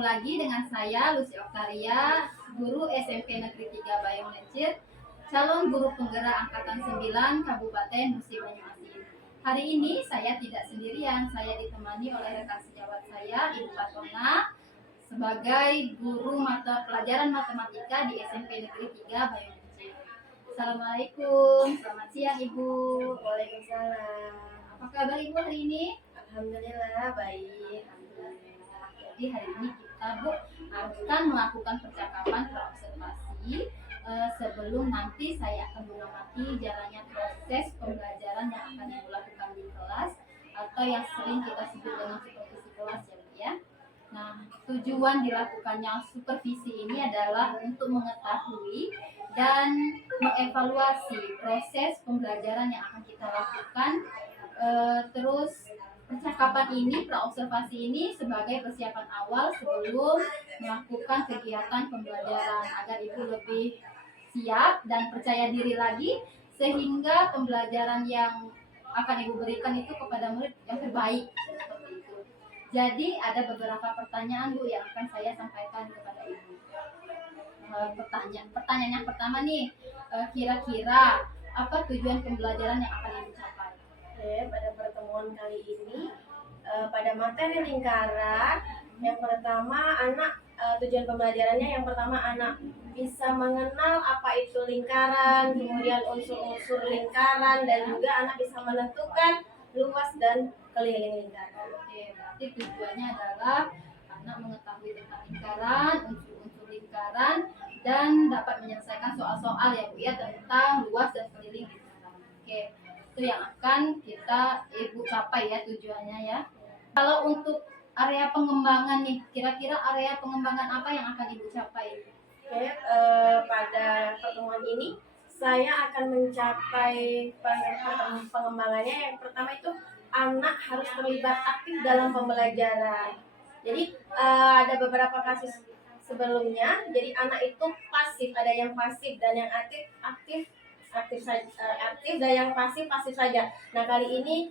Ketemu lagi dengan saya Lucy Oktaria, guru SMP Negeri 3 Bayong Lencir, calon guru penggerak angkatan 9 Kabupaten Musi Banyuasin. Hari ini saya tidak sendirian, saya ditemani oleh rekan sejawat saya, Ibu Fatona, sebagai guru mata pelajaran matematika di SMP Negeri 3 Bayong Lencir. Assalamualaikum, selamat siang Ibu. Waalaikumsalam. Apa kabar Ibu hari ini? Alhamdulillah baik. Jadi hari ini kita akan melakukan percakapan praobservasi sebelum nanti saya akan mengamati jalannya proses pembelajaran yang akan Ibu lakukan di kelas atau yang sering kita sebut dengan supervisi kelas ya Bu ya. Nah, tujuan dilakukannya supervisi ini adalah untuk mengetahui dan mengevaluasi proses pembelajaran yang akan kita lakukan. Terus percakapan ini, praobservasi ini sebagai persiapan awal sebelum melakukan kegiatan pembelajaran agar Ibu lebih siap dan percaya diri lagi sehingga pembelajaran yang akan Ibu berikan itu kepada murid yang terbaik seperti itu. Jadi ada beberapa pertanyaan Bu yang akan saya sampaikan kepada Ibu. Pertanyaan yang pertama nih, kira-kira apa tujuan pembelajaran yang akan Ibu capai? Oke, pada pertemuan kali ini pada materi lingkaran yang pertama tujuan pembelajarannya yang pertama anak bisa mengenal apa itu lingkaran, kemudian unsur-unsur lingkaran dan juga anak bisa menentukan luas dan keliling lingkaran. Oke, berarti tujuannya adalah anak mengetahui tentang lingkaran, unsur-unsur lingkaran dan dapat menyelesaikan soal-soal ya Bu ya tentang luas dan keliling lingkaran. Oke. Itu yang akan Ibu capai ya tujuannya ya. Kalau untuk area pengembangan nih, kira-kira area pengembangan apa yang akan Ibu capai? Oke, pada pertemuan ini saya akan mencapai pengembangannya. Yang pertama itu anak harus terlibat aktif dalam pembelajaran. Jadi ada beberapa kasus sebelumnya. Jadi anak itu pasif, ada yang pasif dan yang aktif dan yang pasif saja. Nah kali ini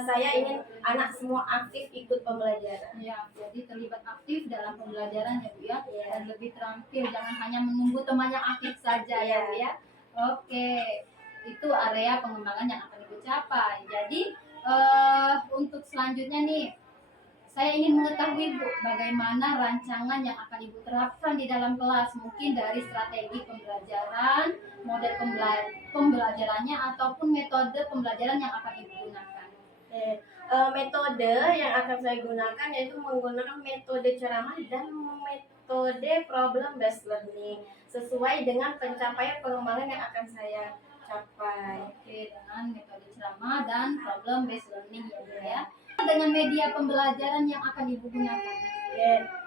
saya ingin anak semua aktif ikut pembelajaran. Ya, jadi terlibat aktif dalam pembelajaran ya Bu ya, dan lebih terampil, jangan hanya menunggu teman yang aktif saja ya Bu ya. Oke, itu area pengembangan yang akan Ibu capai. Jadi untuk selanjutnya nih, saya ingin mengetahui Bu, bagaimana rancangan yang akan Ibu terapkan di dalam kelas, mungkin dari strategi pembelajaran, model pembelajarannya, ataupun metode pembelajaran yang akan Ibu gunakan. Metode yang akan saya gunakan yaitu menggunakan metode ceramah dan metode problem based learning sesuai dengan pencapaian pengembangan yang akan saya capai. Oke, dengan metode ceramah dan problem based learning ya Bu ya. Dengan media pembelajaran yang akan Ibu gunakan?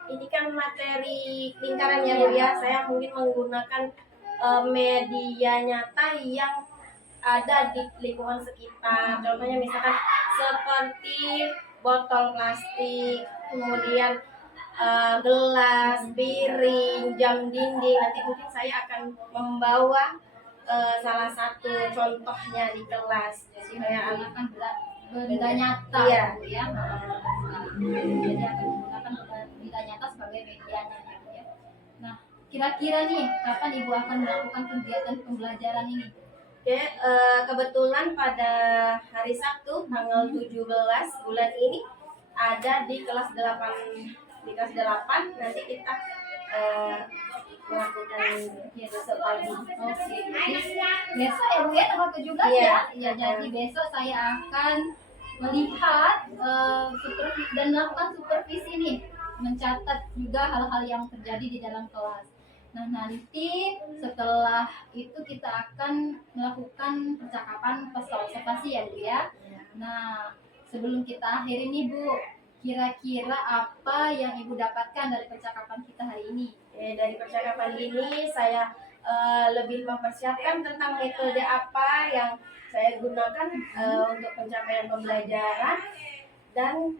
Ini kan materi lingkaran ya Bu ya. Saya mungkin menggunakan media nyata yang ada di lingkungan sekitar. Contohnya misalkan seperti botol plastik, kemudian gelas, piring, jam dinding. Nanti mungkin saya akan membawa salah satu contohnya di kelas. Jadi saya akan benda nyata ya. Jadi akan menggunakan benda nyata sebagai medianya ya Bu ya. Nah, kira-kira nih kapan Ibu akan melakukan kegiatan pembelajaran ini? Kebetulan pada hari Sabtu tanggal 17 bulan ini ada di kelas 8 nanti kita melakukan besok pagi. Oke, besok ya Bu ya tanggal 17 ya. Ya, jadi besok saya akan melihat dan melakukan supervisi nih, mencatat juga hal-hal yang terjadi di dalam kelas. Nah, nanti setelah itu kita akan melakukan percakapan pasca observasi ya Bu ya. Nah, sebelum kita akhiri nih Bu, kira-kira apa yang Ibu dapatkan dari percakapan kita hari ini? Dari percakapan ini saya lebih mempersiapkan tentang metode apa yang saya gunakan untuk pencapaian pembelajaran dan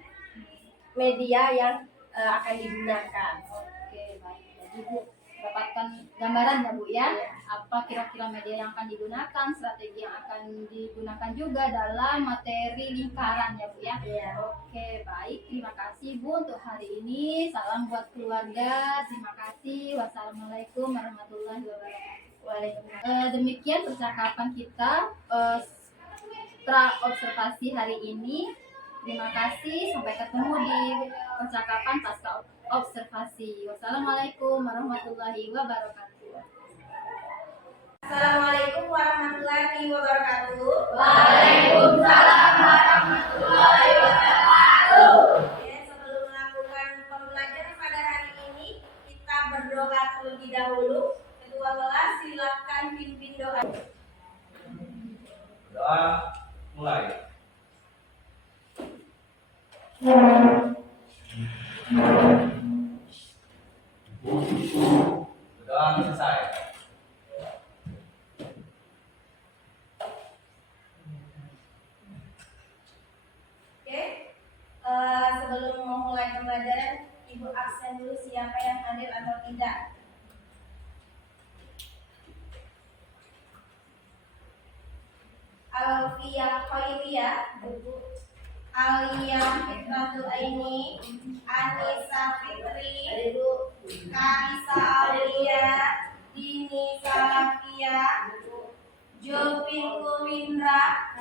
media yang akan digunakan. Oke, baik. Jadi Bu dapatkan memberikan gambaran ya Bu ya, apa kira-kira media yang akan digunakan, strategi yang akan digunakan juga dalam materi lingkaran ya Bu ya. Oke, baik, terima kasih Bu untuk hari ini. Salam buat keluarga. Terima kasih. Wassalamualaikum warahmatullahi wabarakatuh. Demikian percakapan kita pra observasi hari ini. Terima kasih. Sampai ketemu di percakapan pasca observasi. Wassalamualaikum warahmatullahi wabarakatuh. Assalamualaikum warahmatullahi wabarakatuh. Waalaikumsalam warahmatullahi wabarakatuh. Oke, sebelum melakukan pembelajaran pada hari ini, kita berdoa terlebih dahulu. Kedua kelas silakan pimpin doa. Doa mulai. Doa selesai. Oke, sebelum memulai pembelajaran, Ibu absen dulu siapa yang hadir atau tidak. Alfia Khairiyah, Alia Fitratul Aini, Anissa Fitri, Karisa Aulia, Dini Salafia, Jopin Kuwindra,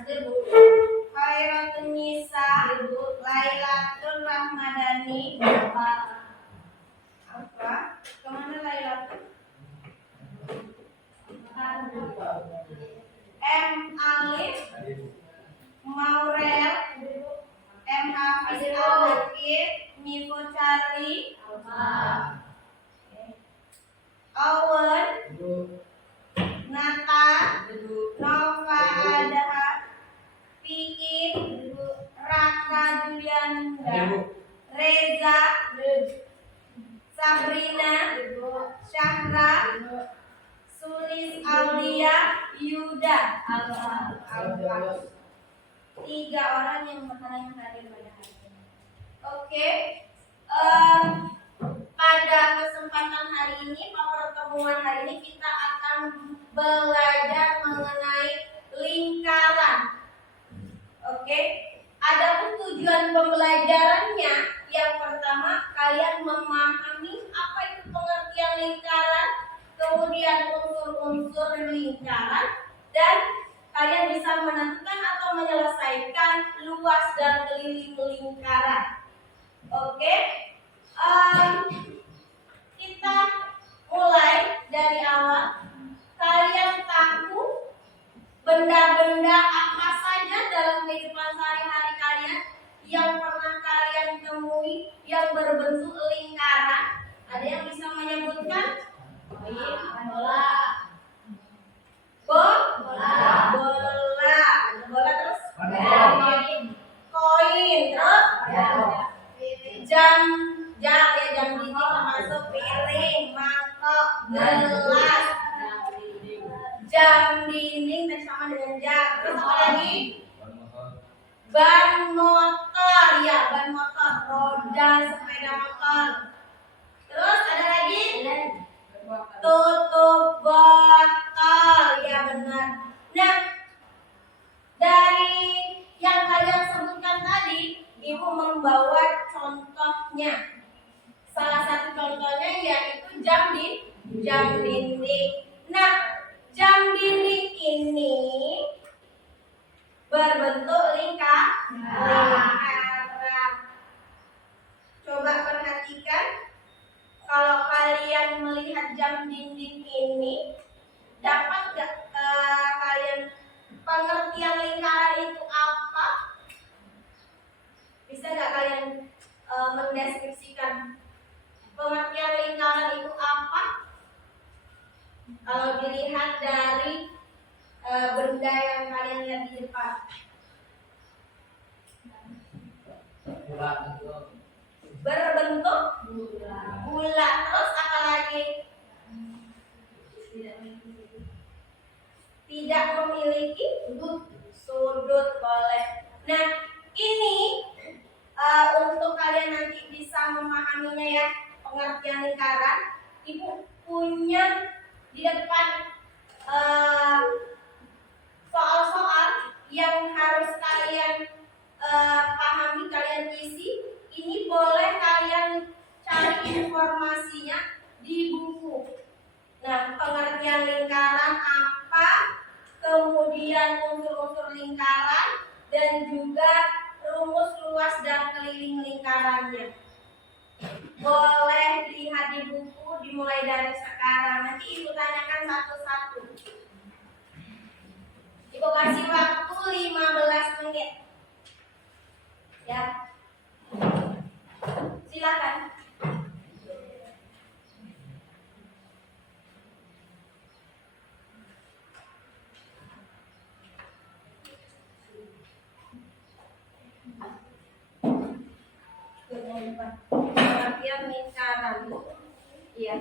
Khairatun Nisa, Lailatul Rahmadani. Apa? Kemana Lailatul? M. Alif, Maurel, M. Hafiz Al-Bakir, Mifu Charlie, Owen, Nata, Nova Adaha, Pikin, Raka Julianda, Reza, Sabrina, Syahra, Sulis Aulia, Yuda, Alfa. 3 orang yang bakalan hadir pada hari ini. Oke, pada kesempatan hari ini, pertemuan hari ini kita akan belajar mengenai lingkaran. Oke, adapun tujuan pembelajarannya, yang pertama kalian memahami apa itu pengertian lingkaran, kemudian unsur-unsur lingkaran, dan kalian bisa menentukan atau menyelesaikan luas dan keliling lingkaran. Oke, kita mulai dari awal. Kalian tahu benda-benda apa saja dalam kehidupan sehari-hari kalian yang pernah kalian temui yang berbentuk lingkaran? Ada yang bisa menyebutkan? Bola. Bola terus? Koin terus? Jam dinding termasuk piring, mangkok, gelas. Jam dinding tadi sama dengan jam. Terus apa lagi? Ban motor, ya ban motor, roda sepeda motor. Terus ada lagi? Tutup botol, ya benar. Nah, dari yang kalian sebutkan tadi, Ibu membawa contohnya. Salah satu contohnya yaitu jam dinding. Nah, jam dinding ini berbentuk lingkaran. Coba perhatikan. Kalau kalian melihat jam dinding ini, dapat gak kalian pengertian lingkaran itu apa? Bisa gak kalian mendeskripsikan pengertian lingkaran itu apa? Kalau dilihat dari benda yang kalian lihat di depan. Berbentuk bulat. Terus apa lagi? Tidak memiliki sudut. Boleh. Nah, ini untuk kalian nanti bisa memahaminya ya, pengertian lingkaran. Ibu punya di depan soal-soal yang harus kalian pahami, kalian isi. Ini boleh kalian cari informasinya di buku. Nah, pengertian lingkaran apa, kemudian unsur-unsur lingkaran, dan juga rumus luas dan keliling lingkarannya. Boleh dilihat di buku dimulai dari sekarang. Nanti Ibu tanyakan satu-satu. Ibu kasih waktu 15 menit. Ya. Silakan. Pengertian lingkaran. Iya.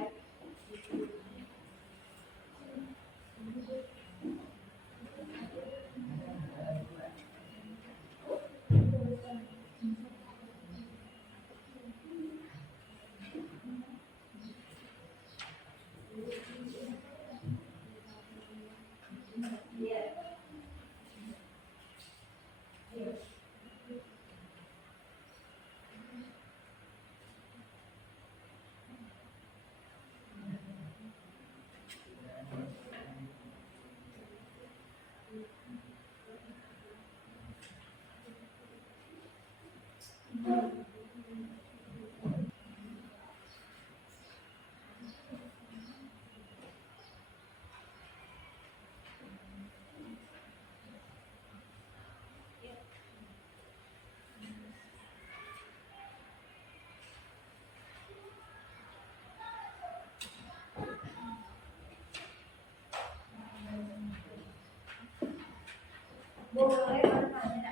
Boleh bertanya,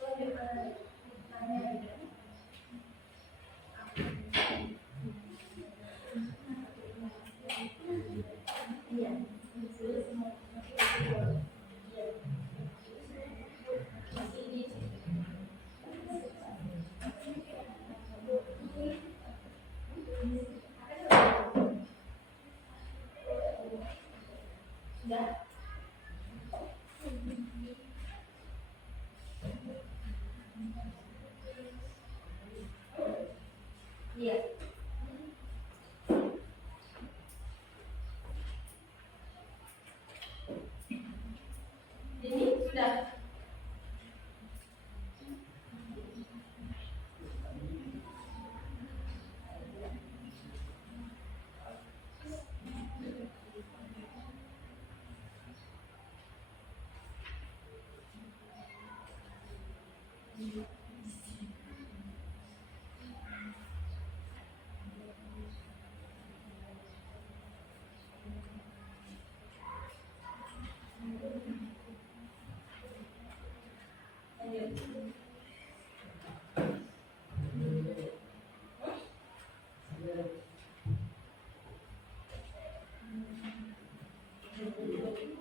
tidak apa-apa. Tunjuk tanya aja. Iya. Sudah. Iya. Ini sudah.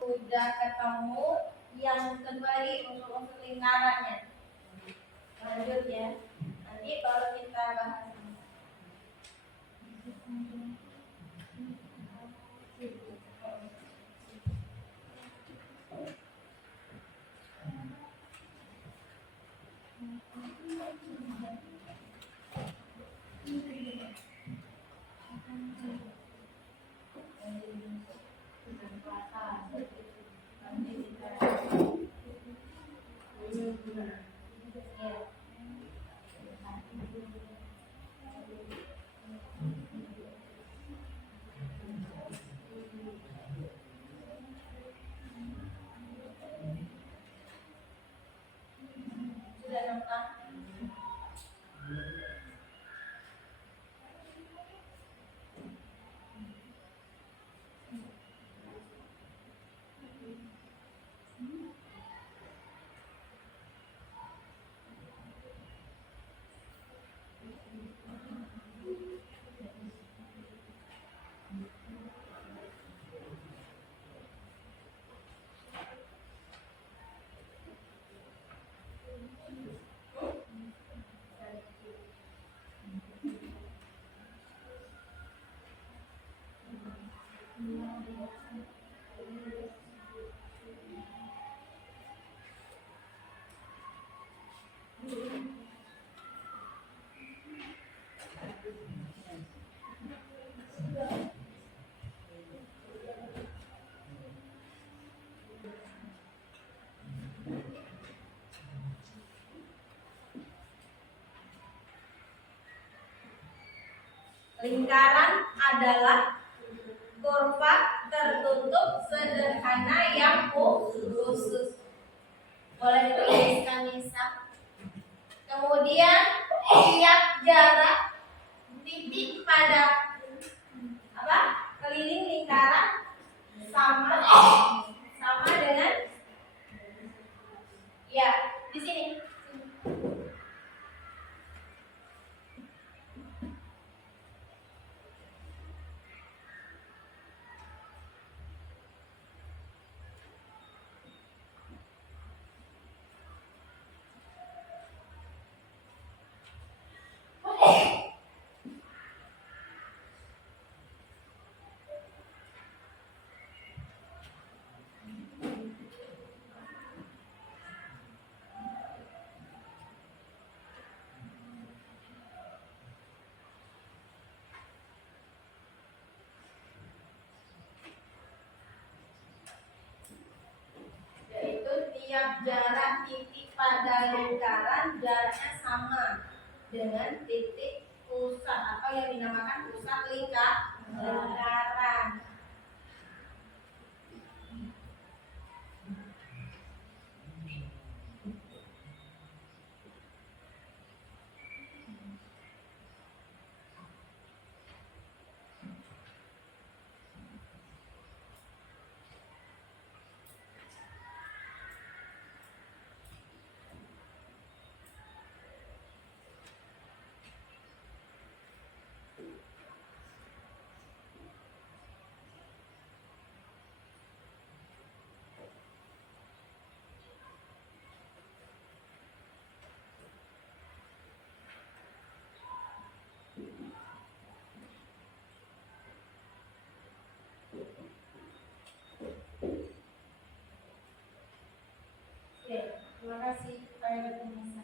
Sudah ketemu yang kedua lagi unsur-unsur lingkarannya. Lanjut ya. Nanti baru kita bahas. Sudah nonton? Lingkaran adalah kurva tertutup sederhana yang khusus. Boleh dituliskan Nisa. Kemudian tiap jarak titik pada keliling lingkaran sama dengan ya di sini. Yaitu tiap jarak titik pada lingkaran jaraknya sama dengan titik pusat atau yang dinamakan pusat lingkaran. Oke, terima kasih Pak Nisa.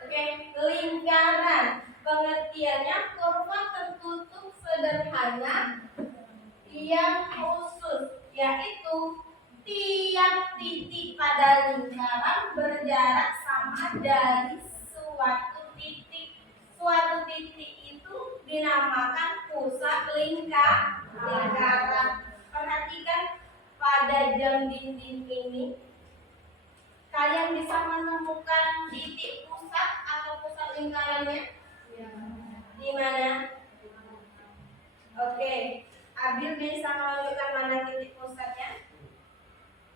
Oke, lingkaran pengertiannya kurva tertutup sederhana yang khusus, yaitu tiap titik pada lingkaran berjarak sama dari suatu titik. Suatu titik itu dinamakan pusat lingkaran. Perhatikan pada jam dinding ini, kalian bisa menemukan titik pusat atau pusat lingkarannya? Di mana? Oke, Abil bisa menunjukkan mana titik pusatnya?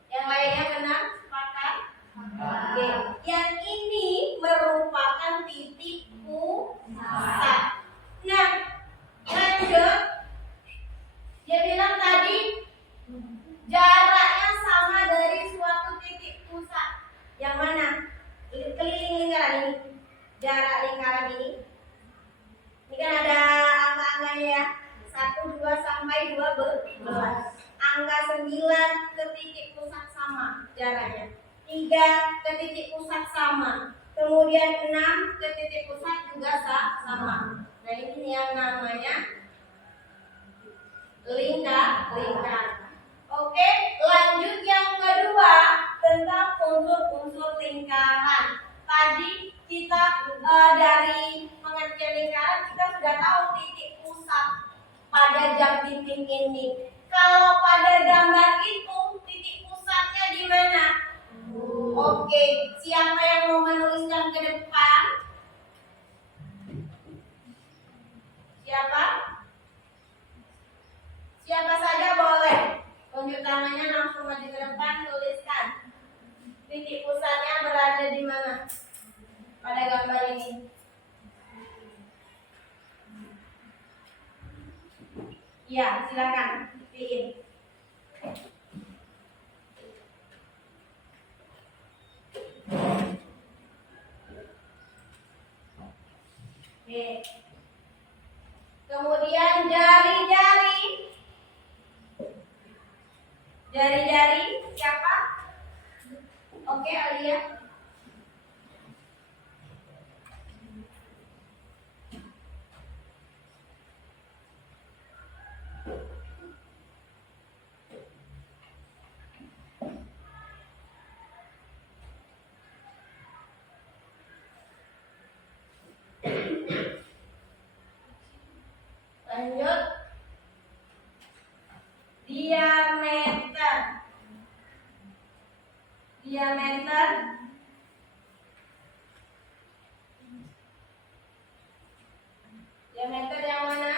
Yang lainnya benar? Sepakat? Oke, yang ini merupakan titik pusat. Nah, lanjut. Dia bilang tadi jaraknya sama dari suatu titik pusat. Yang mana? Keliling lingkaran ini. Jarak lingkaran ini. Ini kan ada angka-angkanya ya. 1, 2 sampai 12. Angka 9 ke titik pusat sama jaraknya. 3 ke titik pusat sama. Kemudian 6 ke titik pusat juga sama. Nah, ini yang namanya lingkaran. Oke, lanjut yang kedua tentang unsur-unsur lingkaran. Tadi kita dari pengertian lingkaran kita sudah tahu titik pusat pada jam dinding ini. Kalau pada gambar itu titik pusatnya di mana? Oke, siapa yang mau menuliskan ke depan? Siapa? Siapa saja boleh. Tunjuk tangannya langsung maju ke depan, tuliskan. Titik pusatnya berada di mana? Pada gambar ini. Ya, silakan pilih. Oke. Kemudian jari-jari Jari-jari siapa? Oke, Alia. Lanjut. Diameter. Diameter. Diameter yang mana?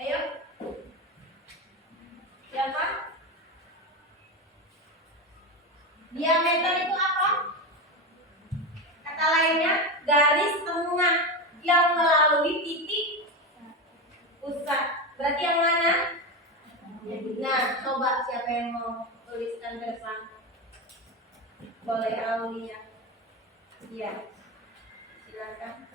Ayo. Siapa? Diameter itu apa? Kata lainnya, garis tengah yang melalui titik pusat. Berarti yang mana? Nah, coba siapa yang mau tuliskan bersama? Boleh Aulia. Iya. Silakan.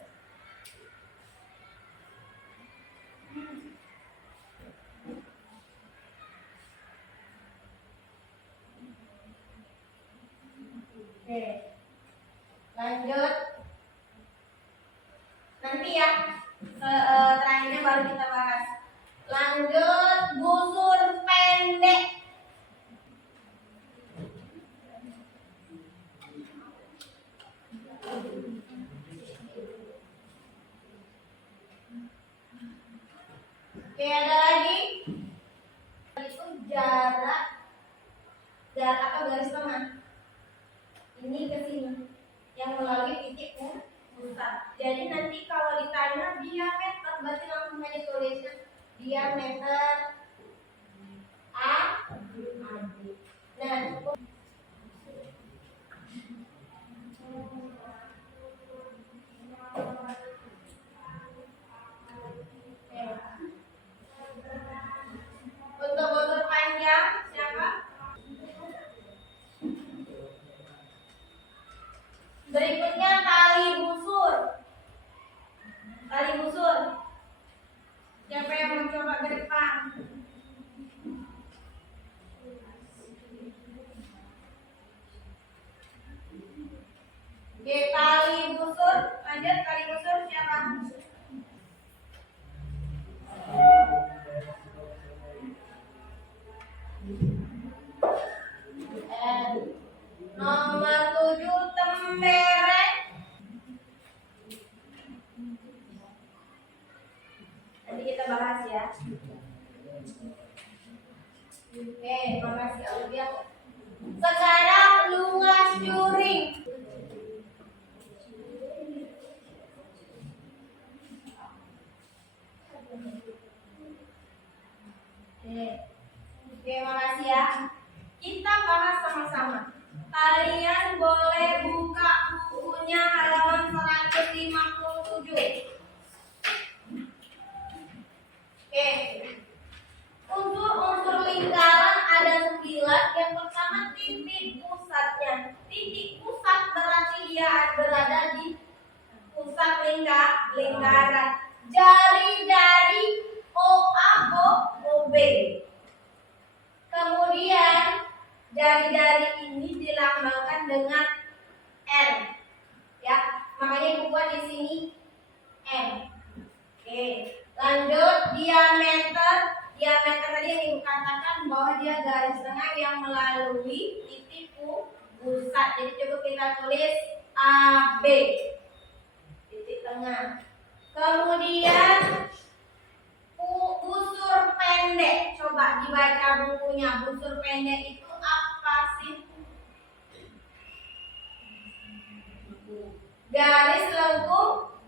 Oke. Lanjut. Nanti ya. Terakhirnya baru kita bahas. Lanjut, busur pendek. Oke, ada lagi. Itu jarak apa garis tengah. Ini ke sini yang melalui titik pusat. Jadi nanti kalau ditanya diameter, berarti langsung aja tulisnya diameter A. Nah, untuk busur panjang siapa? Berikutnya tali busur. Tali busur. Siapa yang mau coba ke depan? Oke, tali busur. Lanjut, tali busur siapa? Nomor 7 temberek. Nanti kita bahas ya. Oke, makasih Aulia. Sekarang luas juring. Oke, makasih ya. Kita bahas sama-sama. Kalian boleh buka bukunya halaman 157. Oke. Unsur-unsur lingkaran ada 9. Yang pertama titik pusatnya. Titik pusat berarti dia berada di pusat lingkaran. Jari-jari OA, OB. Kemudian jari-jari ini dilambangkan dengan R. Ya, makanya dibuat di sini M. Oke, lanjut diameter. Diameter tadi yang ibu katakan bahwa dia garis tengah yang melalui titik pusat. Jadi coba kita tulis AB, titik tengah. Kemudian busur pendek. Coba dibaca bukunya. Busur pendek itu apa sih? Garis lengkung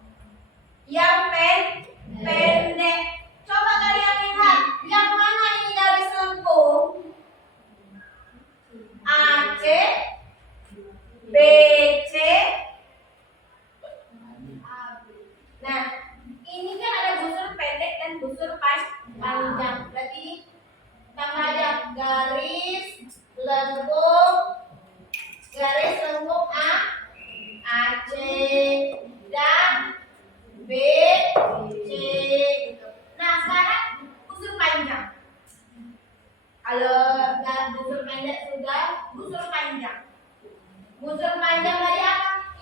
yang pendek. Coba kalian lihat, yang mana ini garis lengkung? AC, BC. Nah, ini kan ada busur pendek dan busur panjang. Berarti tambah aja garis lengkung A, AC, Busur panjang tadi apa?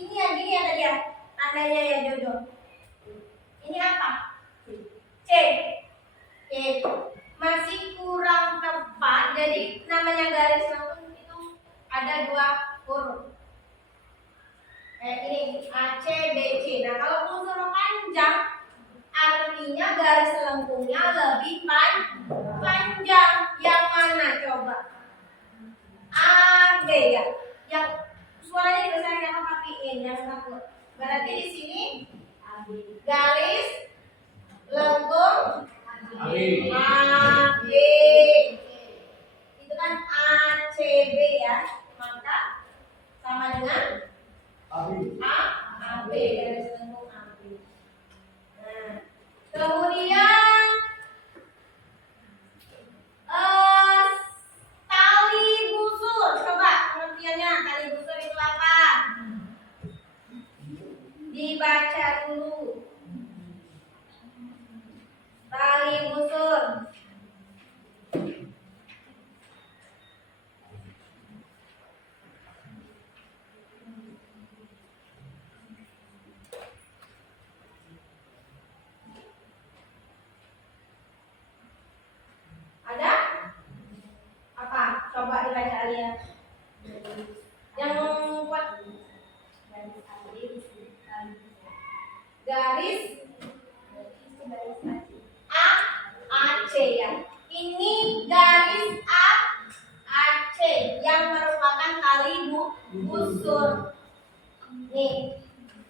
Ini yang gini ya tadi ya. Tandanya ya Jojo. Ini apa? C. C. Masih kurang tepat. Jadi namanya garis lengkung itu ada 2 huruf. Ini A, C, B, C. Nah kalau busur panjang artinya garis lengkungnya lebih panjang. Yang mana coba? A, B ya. Yang suaranya dibesarkan apa pakai yang takut. Berarti di sini garis lengkung A, B. Itu kan A, C, B ya. Maka sama dengan A, B. Garis lengkung A, B. Nah, kemudian tali busur. Coba pengertiannya tali busur itu apa? Dibaca dulu. Tali busur. Ada? Apa? Coba dibaca lihat. Yang buat garis A, AC ya. Ini garis A, AC yang merupakan tali busur. Nih,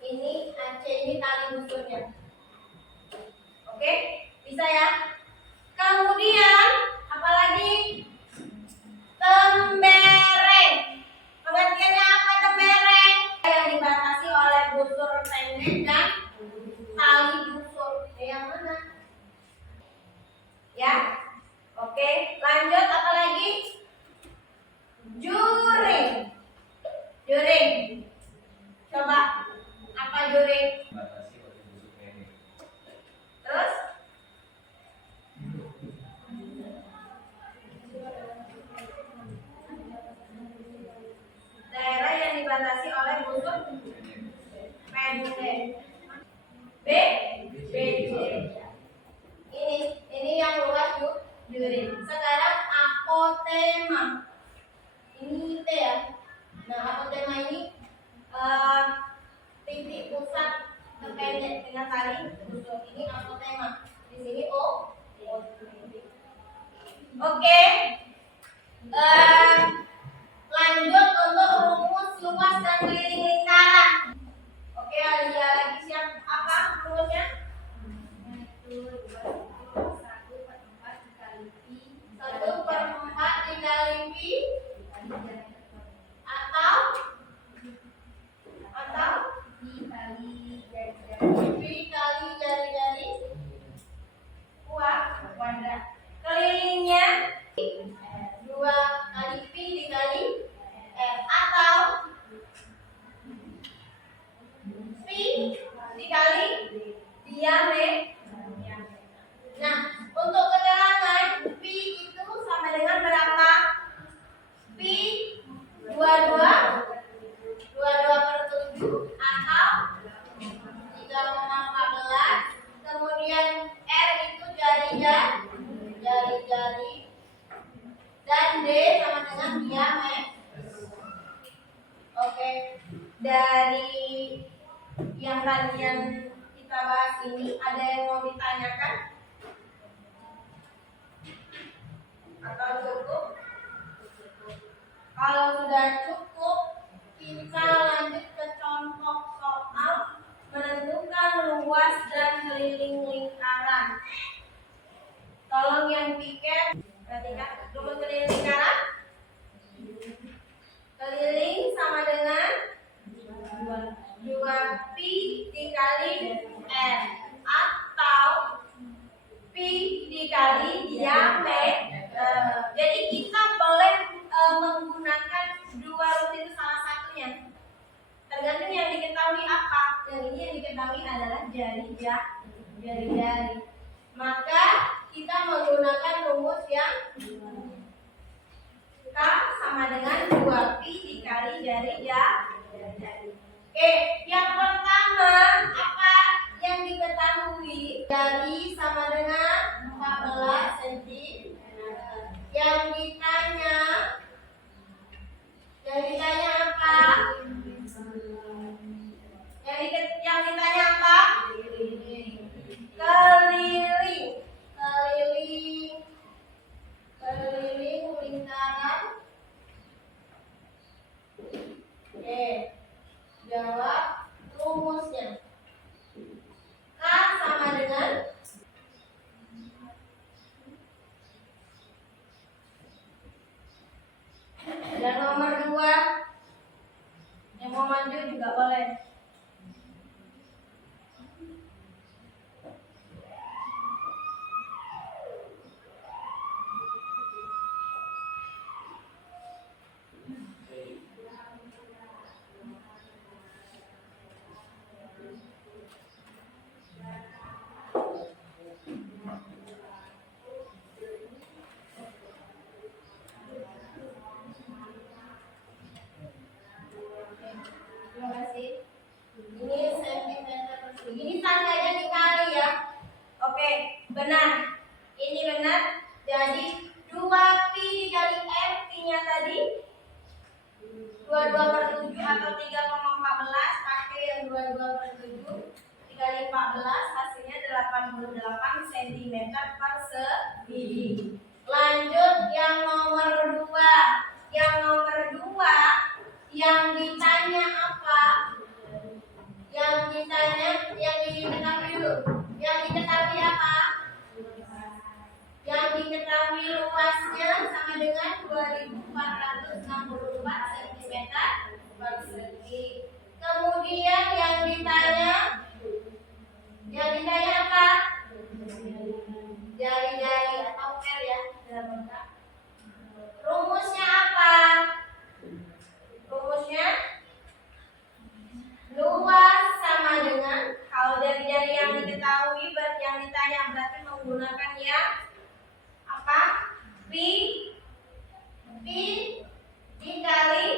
ini AC, ini tali busurnya. Oke, bisa ya. Kemudian apalagi? Tembereng. Pengertiannya apa tembereng? Yang dibatasi oleh busur pendek dan tali busur. Yang mana? Ya. Oke, lanjut apa lagi? Juring. Juring. Coba apa juring? Batasi oleh busur pendek. Terus? Daerah yang dibatasi oleh busur pendek. B, B, C. Ini yang luas juring. Sekarang apotema. Ini T ya. Nah, apotema ini titik pusat terpendek dengan tali busur. Ini apotema. Di sini O. Oke. Lanjut untuk rumus luas dan keliling lingkaran. Oke, ada lagi siap apa rumusnya? Satu per 4 dikali pi 1/4 dikali pi atau pi kali jari-jari kuadrat. Kelilingnya 2 kali pi dikali r atau pi dikali diameter. Nah, untuk keterangan pi itu sama dengan berapa? Pi 22/7 atau 3,14. Kemudian R itu jari-jari dan D sama dengan diameter. Oke, dari yang kalian kita bahas ini ada yang mau ditanyakan? Atau cukup? Kalau sudah cukup, kita lanjut ke contoh soal menentukan luas dan keliling lingkaran. Tolong yang piket perhatikan rumus keliling lingkaran. Keliling sama dengan 2 pi dikali r atau pi dikali diameter. Jadi kita boleh menggunakan 2 rumus itu salah satunya. Tergantung yang diketahui apa. Yang ini yang diketahui adalah jari-jari. Maka kita menggunakan rumus yang K sama dengan 2 pi dikali Yang pertama apa yang diketahui dari sama dengan 14 cm. Yang ditanya apa? Yang ditanya apa? Keliling lingkaran. Jawab rumusnya. K sama dengan dan nomor 2 yang mau maju juga boleh. Terima kasih. Ini sentimeter persegi. Ini tandanya dikali ya. Oke, benar. Ini benar. Jadi 2pi dikali r, pi-nya tadi 22/7 atau 3,14. Pakai yang 22/7 dikali 14, hasilnya 88 cm persegi. Lanjut yang nomor 2. Yang nomor 2 yang ditanya apa? Yang diketahui dulu. Yang diketahui apa? Yang diketahui luasnya sama dengan 2464 cm persegi. Kemudian yang ditanya apa? Jari-jari atau R ya dalam bentuk. Rumusnya apa? Rumusnya luas sama dengan, kalau dari yang diketahui yang ditanya berarti menggunakan yang apa? Pi dikali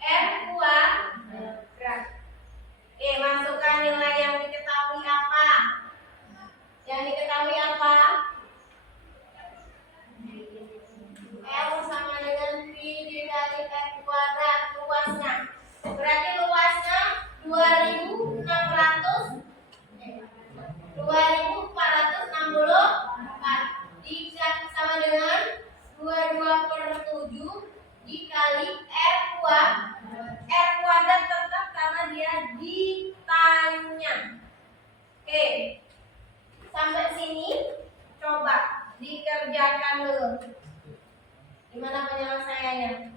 R kuadrat. Masukkan nilai yang diketahui apa? Yang diketahui apa? L sama dengan pi dikali R kuadrat luasnya. Berarti luasnya 2464 sama dengan 22/7 dikali R kuadrat tetap karena dia ditanya. Oke. Sampai sini coba dikerjakan dulu. Gimana penyelesaiannya?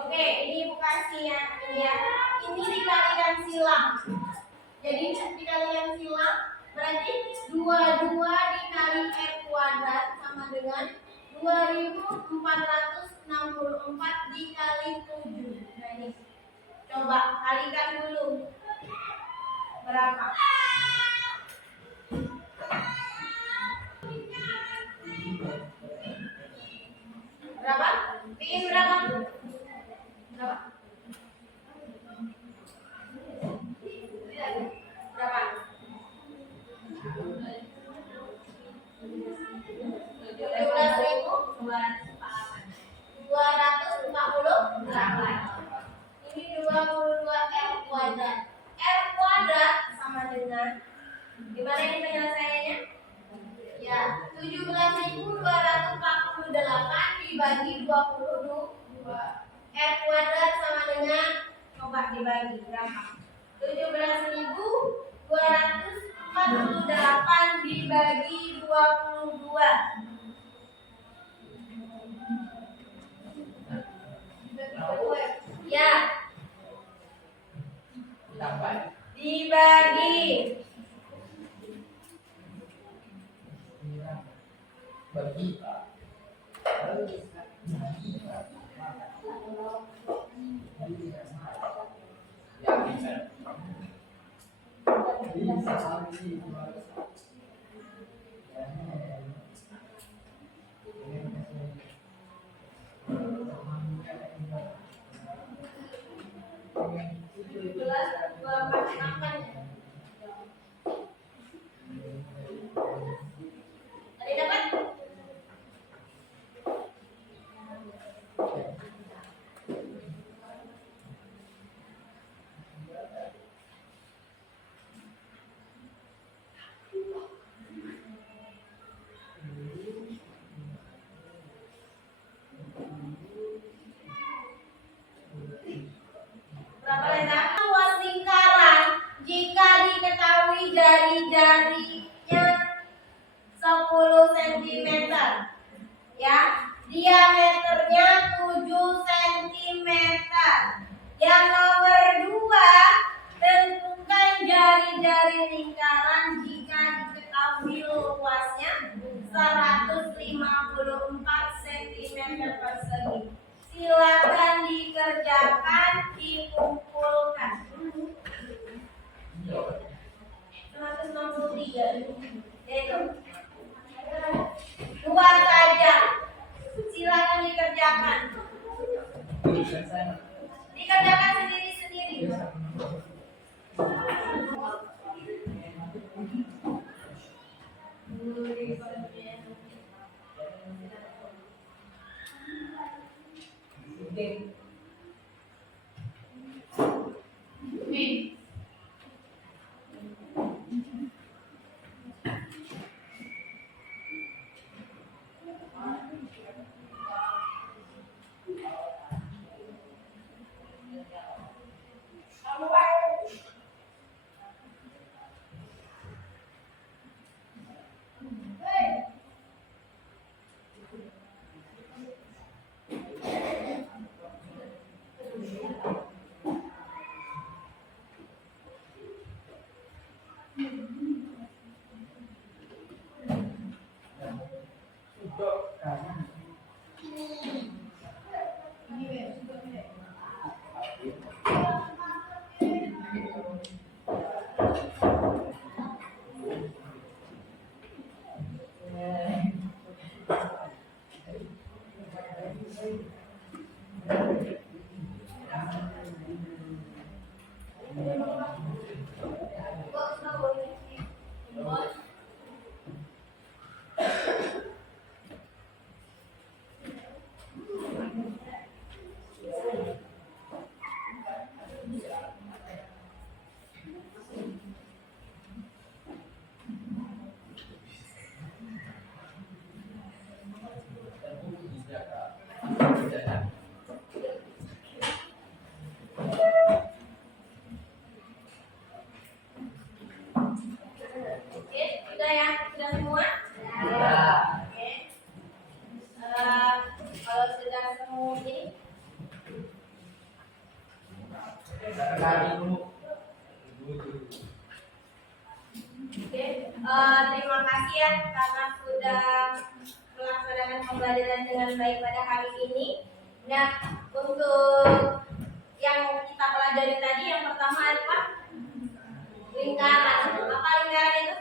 Oke, ini Ibu kasih ya. Ini dikalikan silang. Jadi dikalikan silang berarti 22 dikali R kuadrat sama dengan 2464 dikali 7. Nah ini. Coba kalikan dulu. Berapa? Berapa? Bikin berapa? Berapa? Berapa? 17.248. Ini 22 R kuadrat. R kuadrat sama dengan, gimana ini penyelesaiannya? Ya, 17.248 dibagi 22. R kuadrat sama dengan, coba dibagi berapa? 17.248 dibagi 22. Ya, dibagi Ada dapat? Berapa lebar? Luas lingkaran jika diketahui jari-jarinya 10 cm. Ya, diameternya 7 cm. Yang nomor 2, tentukan jari-jari lingkaran jika diketahui luasnya 154 cm persegi. Silakan dikerjakan, dikumpulkan. 163 yaitu 2 saja. Silakan dikerjakan. Dikerjakan sendiri-sendiri. Terima kasih ya karena sudah melaksanakan pembelajaran dengan baik pada hari ini. Nah, untuk yang kita pelajari tadi yang pertama apa? Lingkaran. Apa lingkaran itu?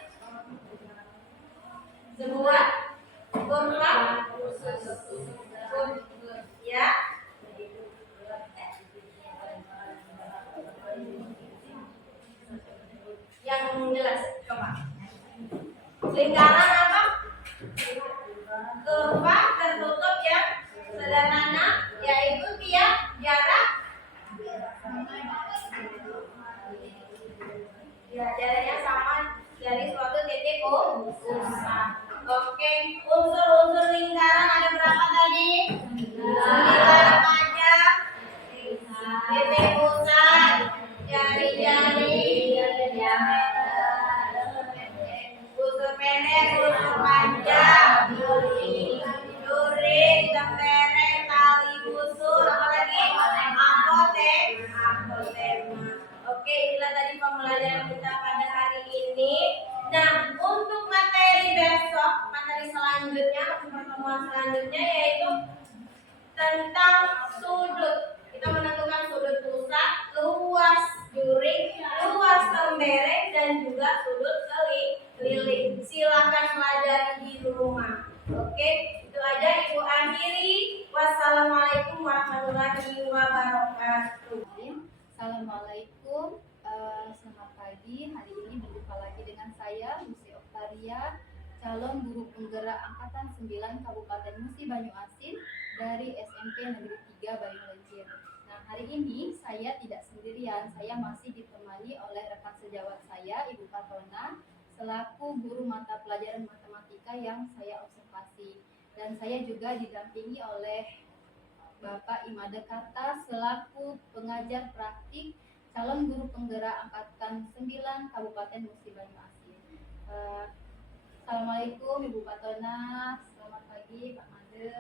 Sebuah kurva ya. Yang jelas coba. Lingkaran apa? Kurva tertutup yang sederhana, yaitu tiap jarak ya jaraknya sama dari suatu titik pusat. Oke, unsur-unsur lingkaran ada berapa tadi? 9 aja. Titik pusat, jari-jari tema. Oke, inilah tadi pembelajaran kita pada hari ini. Nah, untuk materi besok, materi selanjutnya, pertemuan selanjutnya yaitu tentang sudut. Kita menentukan sudut pusat, luas juring, luas tembereng, dan juga sudut keliling. Silakan pelajari di rumah. Oke, itu aja Ibu akhiri. Wassalamualaikum warahmatullahi wabarakatuh. Assalamualaikum, selamat pagi. Hari ini berjumpa lagi dengan saya, Lucy Oktaria, calon guru penggerak angkatan 9 Kabupaten Musi Banyuasin dari SMP Negeri 3 Banyulencir. Nah, hari ini saya tidak sendirian, saya masih ditemani oleh rekan sejawat saya, Ibu Patona, selaku guru mata pelajaran matematika yang saya observasi. Dan saya juga didampingi oleh Bapak Imade Karta selaku pengajar praktik calon guru penggerak angkatan 9 Kabupaten Musi Banyuasin. Assalamualaikum Ibu Patona, selamat pagi Pak Made.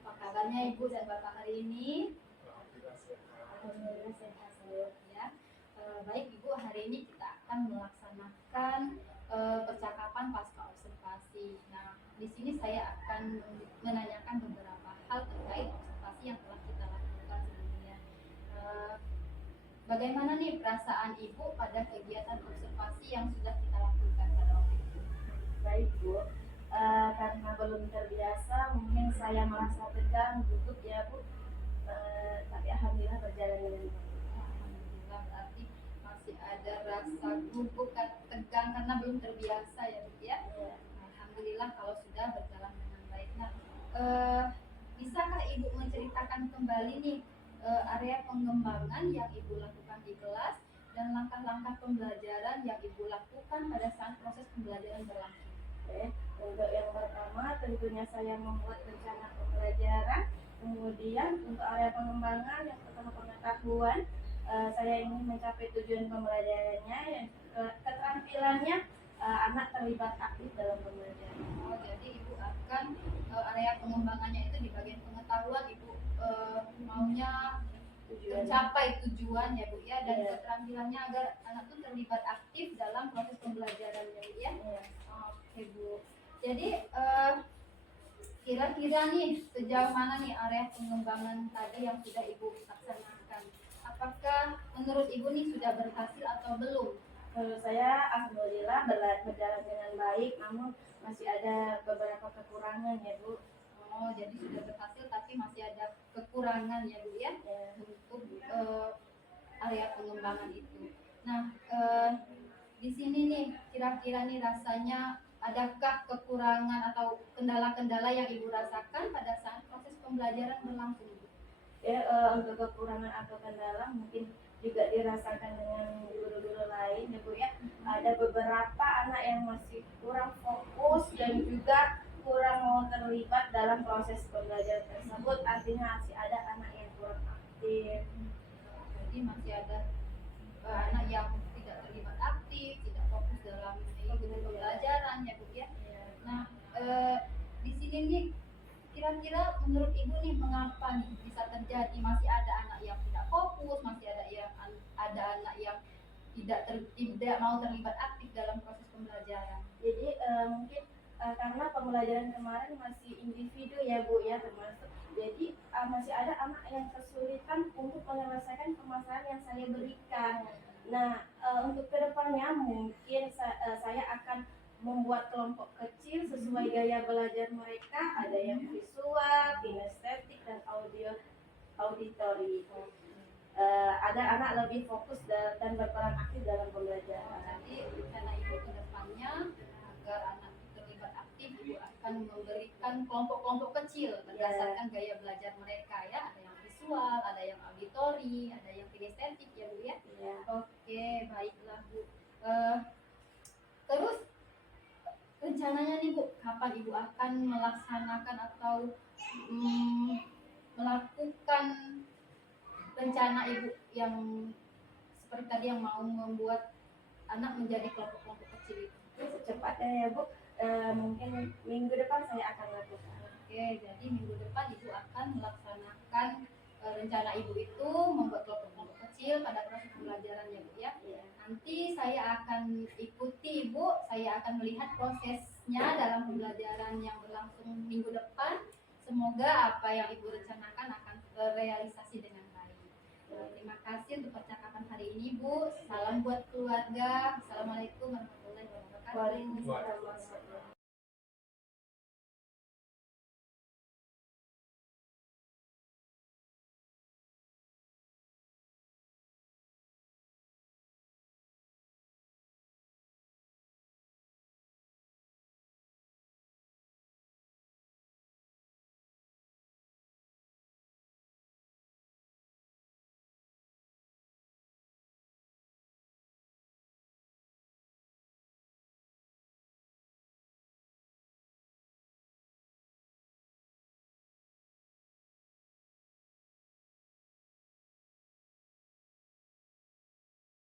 Apa kabarnya Ibu dan Bapak hari ini? Alhamdulillah sehat ya. Baik Ibu, hari ini kita akan melaksanakan percakapan pasca observasi. Nah, di sini saya akan menanyakan beberapa hal terkait observasi yang telah kita lakukan sebelumnya. Bagaimana nih perasaan Ibu pada kegiatan observasi yang sudah kita lakukan pada waktu itu? Baik Bu, karena belum terbiasa, mungkin saya merasa tegang, gugup ya Bu. Tapi alhamdulillah berjalan dengan baik. Alhamdulillah, berarti masih ada rasa gugup, tegang karena belum terbiasa ya Bu ya. Alhamdulillah kalau sudah berjalan dengan baik. Nah, bisakah Ibu menceritakan kembali nih area pengembangan yang Ibu lakukan di kelas dan langkah-langkah pembelajaran yang Ibu lakukan pada saat proses pembelajaran berlangsung? Oke, untuk yang pertama tentunya saya membuat rencana pembelajaran. Kemudian untuk area pengembangan yang pertama pengetahuan, saya ingin mencapai tujuan pembelajarannya yang keterampilannya anak terlibat aktif dalam pembelajaran. Oh, jadi Ibu akan area pengembangannya itu di bagian pengetahuan Ibu maunya tercapai tujuan ya Bu ya, dan keterampilannya agar anak itu terlibat aktif dalam proses pembelajarannya Bu ya. Oke Bu. Jadi kira-kira nih sejauh mana nih area pengembangan tadi yang sudah Ibu laksanakan? Apakah menurut Ibu nih sudah berhasil atau belum? Menurut saya alhamdulillah berjalan dengan baik, namun masih ada beberapa kekurangan ya Bu. Oh, jadi sudah berhasil tapi masih ada kekurangan ya Bu ya, untuk area pengembangan itu. Nah, di sini nih kira-kira nih rasanya adakah kekurangan atau kendala-kendala yang Ibu rasakan pada saat proses pembelajaran berlangsung Bu? Ya, untuk kekurangan atau kendala mungkin juga dirasakan dengan guru-guru lain ya Bu ya. Ada beberapa anak yang masih kurang fokus dan juga kurang mau terlibat dalam proses pembelajaran tersebut, artinya masih ada anak yang kurang aktif. Jadi masih ada anak yang tidak terlibat aktif, tidak fokus dalam mengikuti pembelajaran ya Bu ya. Nah, di sini nih kira-kira menurut Ibu nih mengapa nih bisa terjadi masih ada anak yang tidak fokus, masih ada anak yang tidak mau terlibat aktif dalam proses pembelajaran? Jadi mungkin karena pembelajaran kemarin masih individu ya Bu ya, termasuk jadi masih ada anak yang kesulitan untuk menyelesaikan permasalahan yang saya berikan. Nah, untuk kedepannya mungkin saya akan membuat kelompok kecil sesuai gaya belajar mereka. Ada yang visual, kinestetik, dan auditori. Ada anak lebih fokus dan berperan aktif dalam pembelajaran. Jadi rencana Ibu ke depannya agar anak terlibat aktif, Ibu akan memberikan kelompok-kelompok kecil berdasarkan gaya belajar mereka ya. Ada yang visual, ada yang auditori, ada yang kinestetik ya Bu ya. Oke, baiklah Bu. Terus rencananya nih Bu, kapan Ibu akan melaksanakan atau melakukan rencana Ibu yang seperti tadi yang mau membuat anak menjadi kelompok-kelompok kecil itu? Secepatnya ya Bu, mungkin minggu depan saya akan lakukan. Oke, jadi minggu depan Ibu akan melaksanakan rencana ibu itu membuat kelompok-kelompok kecil pada proses pembelajarannya Bu ya. Nanti saya akan ikuti Ibu, saya akan melihat prosesnya dalam pembelajaran yang berlangsung minggu depan. Semoga apa yang Ibu rencanakan akan terrealisasi dengan baik. Terima kasih untuk percakapan hari ini Bu. Salam buat keluarga. Assalamualaikum warahmatullahi wabarakatuh. Waalaikumsalam.